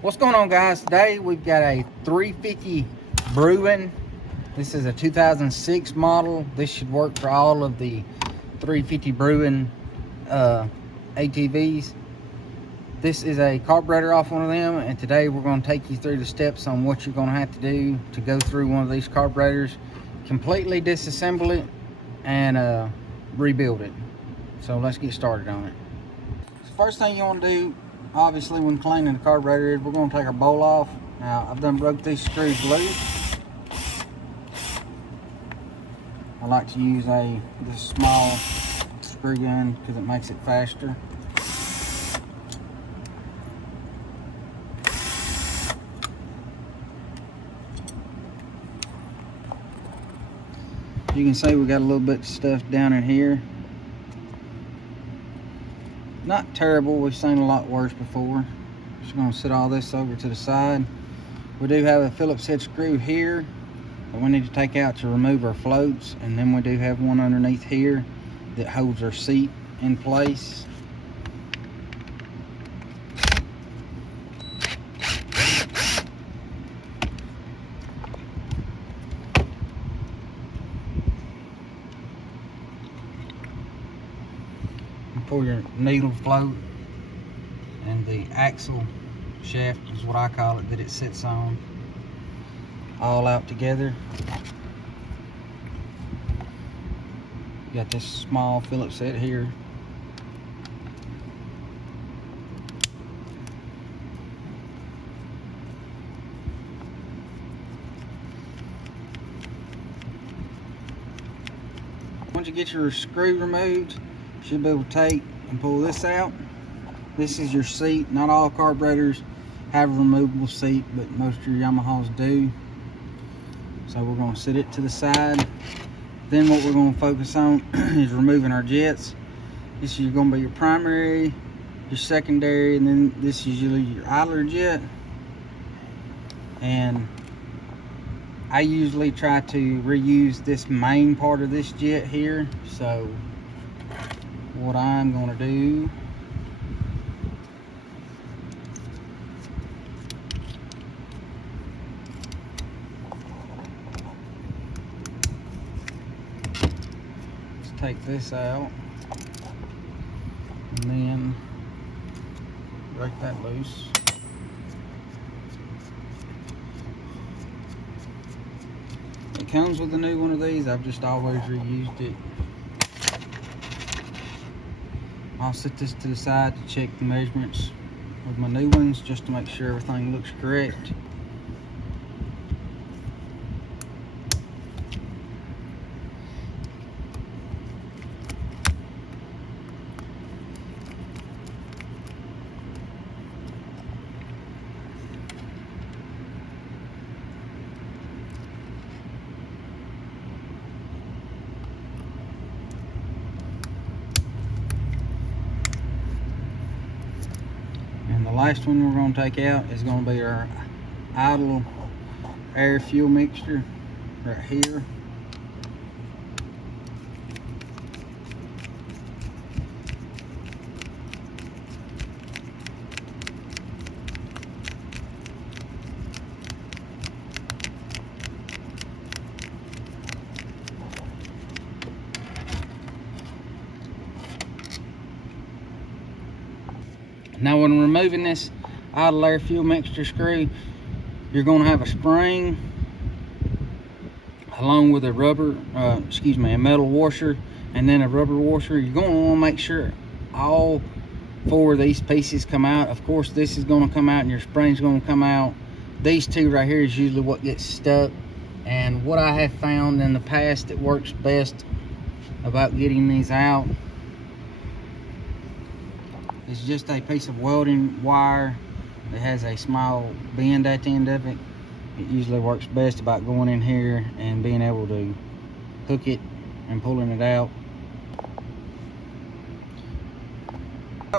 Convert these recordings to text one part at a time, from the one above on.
What's going on, guys? Today we've got a 350 Bruin. This is a 2006 model. This should work for all of the 350 Bruin ATVs. This is a carburetor off one of them, and today we're going to take you through the steps on what you're going to have to do to go through one of these carburetors, completely disassemble it, and rebuild it. So let's get started on it. The first thing you want to do, obviously, when cleaning the carburetor, is we're going to take our bowl off. Now, I've done broke these screws loose. I like to use this small screw gun because it makes it faster. You can see we got a little bit of stuff down in here. Not terrible, we've seen a lot worse before. Just gonna set all this over to the side. We do have a Phillips head screw here that we need to take out to remove our floats, and then we do have one underneath here that holds our seat in place. For your needle float and the axle shaft is what I call it that it sits on, all out together. You got this small Phillips head here. Once you get your screw removed, you should be able to take and pull this out. This is your seat. Not all carburetors have a removable seat, but most of your Yamahas do. So we're going to set it to the side. Then what we're going to focus on is removing our jets. This is going to be your primary, your secondary, and then this is usually your idler jet. And I usually try to reuse this main part of this jet here. So what I'm going to do is take this out and then break that loose. It comes with a new one of these. I've just always reused it. I'll set this to the side to check the measurements with my new ones just to make sure everything looks correct. The last one we're going to take out is going to be our idle air fuel mixture right here. Now when removing this idle air fuel mixture screw, you're going to have a spring along with a a metal washer and then a rubber washer. You're going to want to make sure all four of these pieces come out. Of course, this is going to come out and your spring's going to come out. These two right here is usually what gets stuck, and what I have found in the past that works best about getting these out is just a piece of welding wire that has a small bend at the end of it. It usually works best about going in here and being able to hook it and pulling it out.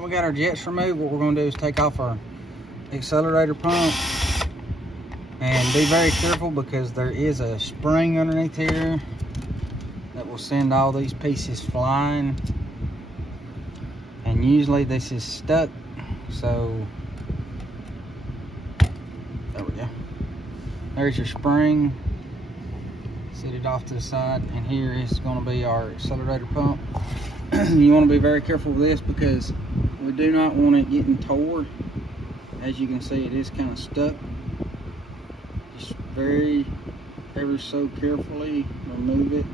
We got our jets removed. What we're going to do is take off our accelerator pump and be very careful because there is a spring underneath here that will send all these pieces flying. And usually this is stuck, so There's your spring. Set it off to the side, and here is going to be our accelerator pump. You want to be very careful with this because we do not want it getting tore. As you can see, it is kind of stuck. Just ever so carefully remove it.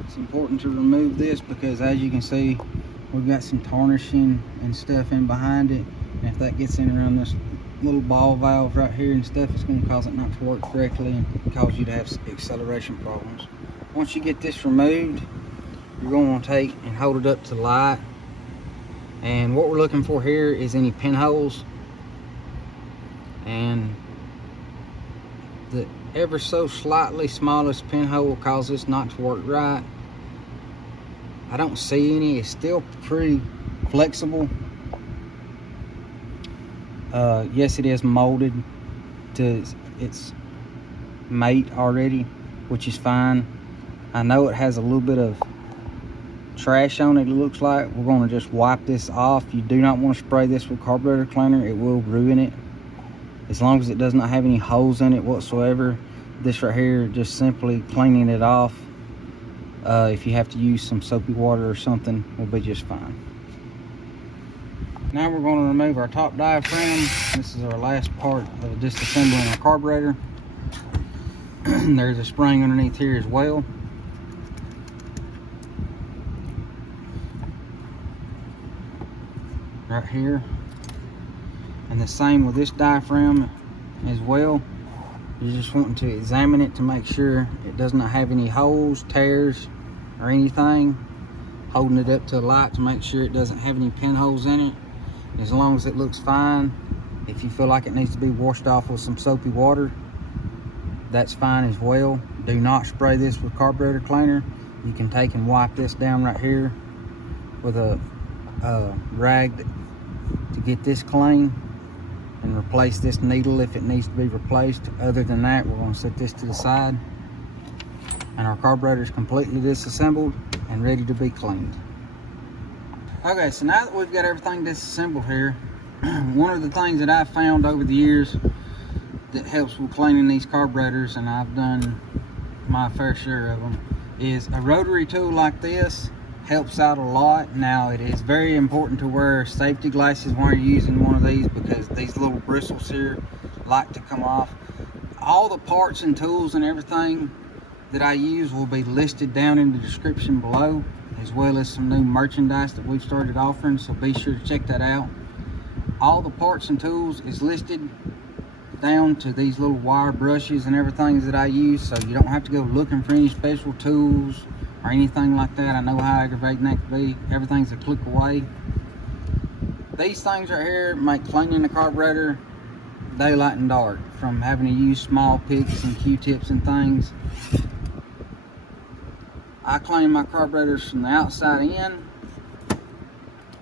It's important to remove this because, as you can see, we've got some tarnishing and stuff in behind it, and if that gets in around this little ball valve right here and stuff, it's going to cause it not to work correctly and cause you to have acceleration problems. Once you get this removed, you're going to want to take and hold it up to the light, and what we're looking for here is any pinholes, and the ever so slightly smallest pinhole will cause this not to work right. I don't see any. It's still pretty flexible. Yes, it is molded to its mate already, which is fine. I know it has a little bit of trash on it, it looks like. We're going to just wipe this off. You do not want to spray this with carburetor cleaner. It will ruin it. As long as it does not have any holes in it whatsoever, this right here, just simply cleaning it off, if you have to use some soapy water or something, will be just fine. Now we're going to remove our top diaphragm. This is our last part of disassembling our carburetor. There's a spring underneath here as well. Right here. And the same with this diaphragm as well. You're just wanting to examine it to make sure it does not have any holes, tears, or anything. Holding it up to the light to make sure it doesn't have any pinholes in it. As long as it looks fine, if you feel like it needs to be washed off with some soapy water, that's fine as well. Do not spray this with carburetor cleaner. You can take and wipe this down right here with a rag to get this clean and replace this needle if it needs to be replaced. Other than that, we're going to set this to the side, and our carburetor is completely disassembled and ready to be cleaned. Okay, so now that we've got everything disassembled here, one of the things that I've found over the years that helps with cleaning these carburetors, and I've done my fair share of them, is a rotary tool like this. Helps out a lot. Now, it is very important to wear safety glasses while you're using one of these because these little bristles here like to come off. All the parts and tools and everything that I use will be listed down in the description below, as well as some new merchandise that we've started offering, so be sure to check that out. All the parts and tools is listed down to these little wire brushes and everything that I use, so you don't have to go looking for any special tools or anything like that. I know how aggravating that could be. Everything's a click away. These things right here make cleaning the carburetor daylight and dark, from having to use small picks and Q-tips and things. I clean my carburetors from the outside in.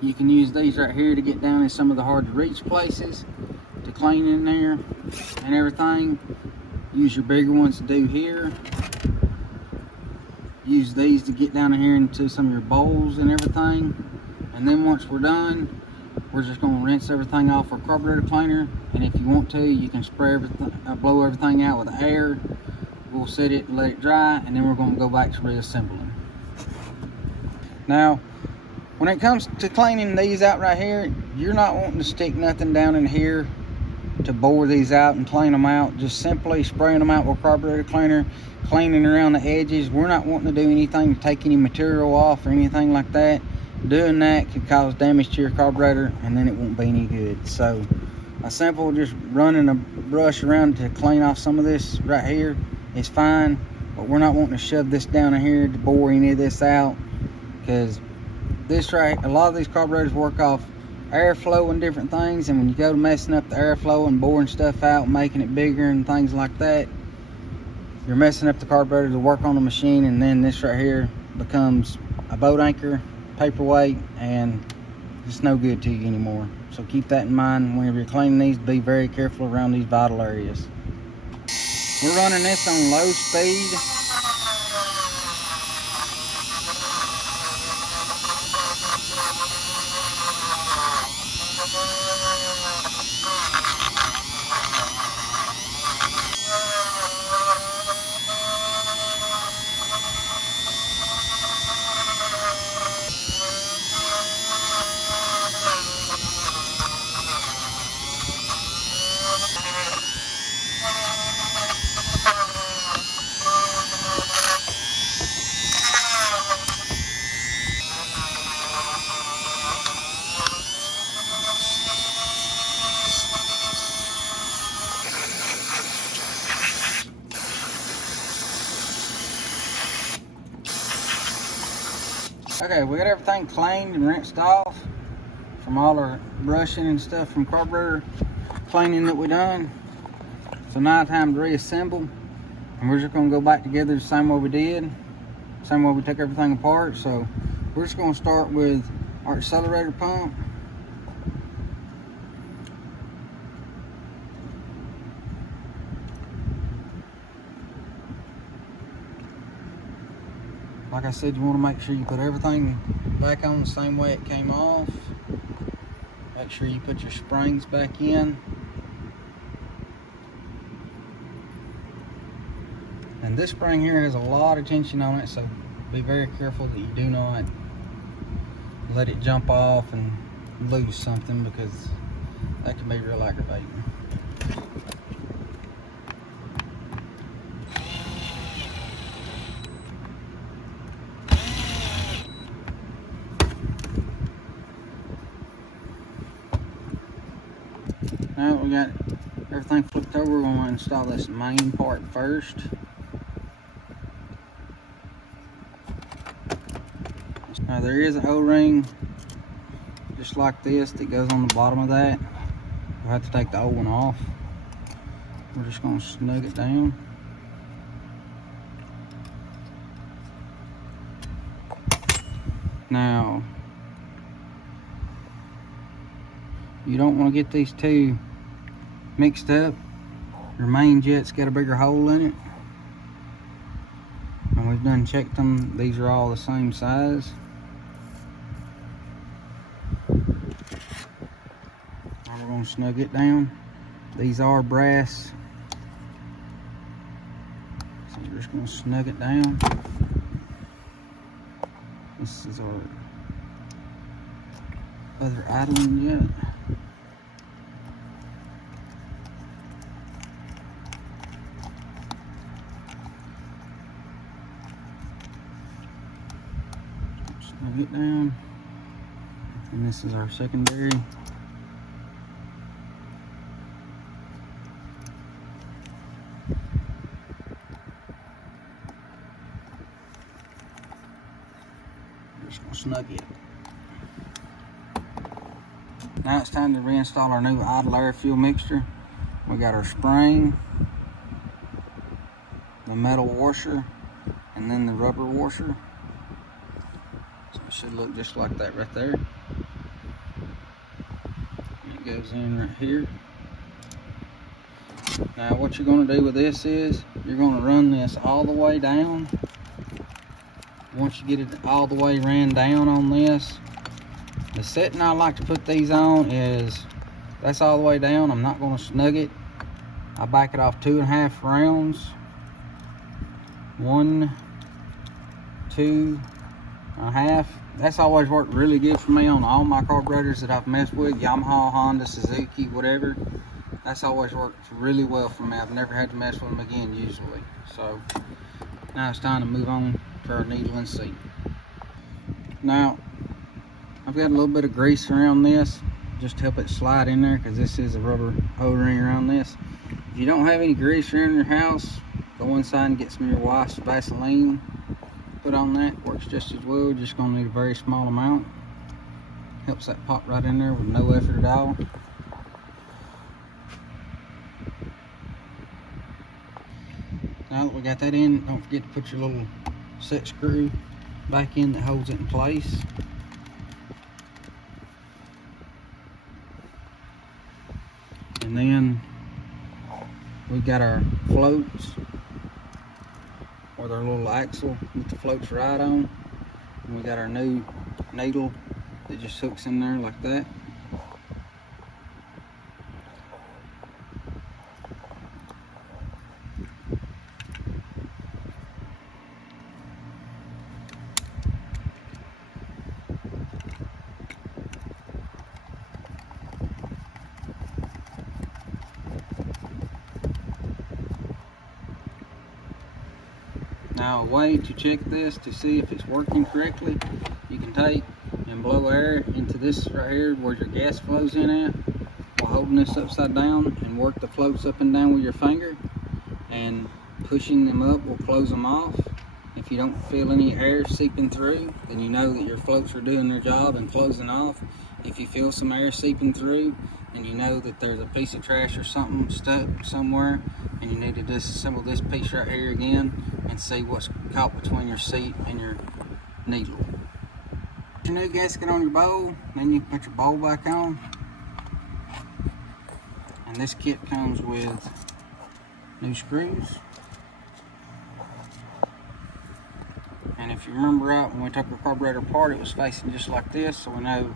You can use these right here to get down in some of the hard to reach places to clean in there and everything. Use your bigger ones to do here. Use these to get down in here into some of your bowls and everything. And then once we're done, we're just going to rinse everything off our carburetor cleaner. And if you want to, you can spray everything, blow everything out with air. We'll set it and let it dry, and then we're going to go back to reassembling. Now, when it comes to cleaning these out right here, you're not wanting to stick nothing down in here to bore these out and clean them out. Just simply spraying them out with carburetor cleaner, cleaning around the edges. We're not wanting to do anything to take any material off or anything like that. Doing that could cause damage to your carburetor, and then it won't be any good. So a simple just running a brush around to clean off some of this right here is fine, but we're not wanting to shove this down in here to bore any of this out, because this right, a lot of these carburetors work off airflow and different things, and when you go to messing up the airflow and boring stuff out, making it bigger and things like that, you're messing up the carburetor to work on the machine, and then this right here becomes a boat anchor, paperweight, and it's no good to you anymore. So keep that in mind whenever you're cleaning these. Be very careful around these vital areas. We're running this on low speed. Okay, we got everything cleaned and rinsed off from all our brushing and stuff from carburetor cleaning that we done. So now it's time to reassemble, and we're just gonna go back together the same way we did, same way we took everything apart. So we're just gonna start with our accelerator pump. Like I said, you want to make sure you put everything back on the same way it came off. Make sure you put your springs back in. And this spring here has a lot of tension on it, so be very careful that you do not let it jump off and lose something, because that can be real aggravating. Now that we got everything flipped over, we're going to install this main part first. Now there is an O-ring just like this that goes on the bottom of that. We'll have to take the old one off. We're just going to snug it down. Now, you don't want to get these two mixed up. Your main jet's got a bigger hole in it, and we've done checked them. These are all the same size. Now we're going to snug it down. These are brass, so we're just going to snug it down. This is our other idling jet. Snug it down, and this is our secondary. Just gonna snug it. Now it's time to reinstall our new idle air fuel mixture. We got our spring, the metal washer, and then the rubber washer. So it should look just like that right there. And it goes in right here. Now what you're going to do with this is you're going to run this all the way down. Once you get it all the way ran down on this, the setting I like to put these on is that's all the way down. I'm not going to snug it. I back it off 2.5 rounds. 1, 2.5. That's always worked really good for me on all my carburetors that I've messed with. Yamaha, Honda, Suzuki, whatever. That's always worked really well for me. I've never had to mess with them again usually. So now it's time to move on to our needle and seat. Now I've got a little bit of grease around this just to help it slide in there, because this is a rubber O-ring around this. If you don't have any grease around your house, go inside and get some of your wife's Vaseline. Put on that, works just as well. Just gonna need a very small amount. Helps that pop right in there with no effort at all. Now that we got that in, don't forget to put your little set screw back in that holds it in place. And then we got our floats with our little axle with the floats right on. And we got our new needle that just hooks in there like that. Now, a way to check this to see if it's working correctly, you can take and blow air into this right here where your gas flows in at while holding this upside down, and work the floats up and down with your finger, and pushing them up will close them off. If If you don't feel any air seeping through, then you know that your floats are doing their job and closing off. If you feel some air seeping through, and you know that there's a piece of trash or something stuck somewhere, and you need to disassemble this piece right here again and see what's caught between your seat and your needle. Put your new gasket on your bowl, then you put your bowl back on. And this kit comes with new screws. And if you remember right, when we took our carburetor apart, it was facing just like this, so we know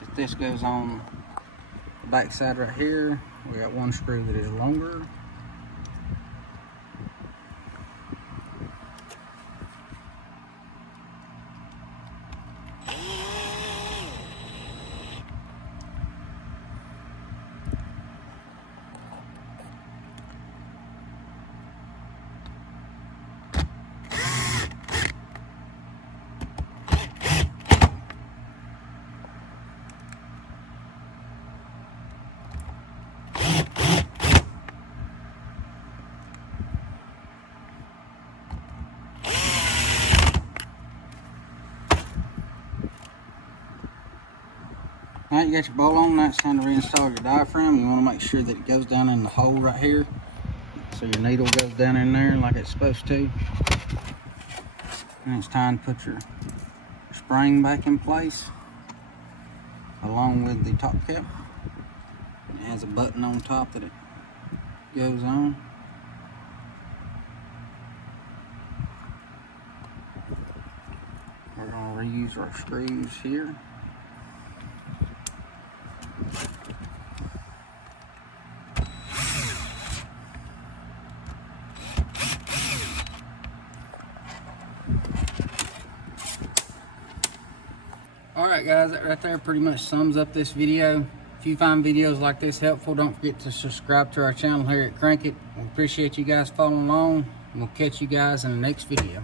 that this goes on the back side right here. We got one screw that is longer. Now you got your bowl on, now it's time to reinstall your diaphragm. You want to make sure that it goes down in the hole right here, so your needle goes down in there like it's supposed to. And it's time to put your spring back in place along with the top cap. It has a button on top that it goes on. We're going to reuse our screws here. Alright guys, that right there pretty much sums up this video. If you find videos like this helpful, don't forget to subscribe to our channel here at Crank It. We appreciate you guys following along, and we'll catch you guys in the next video.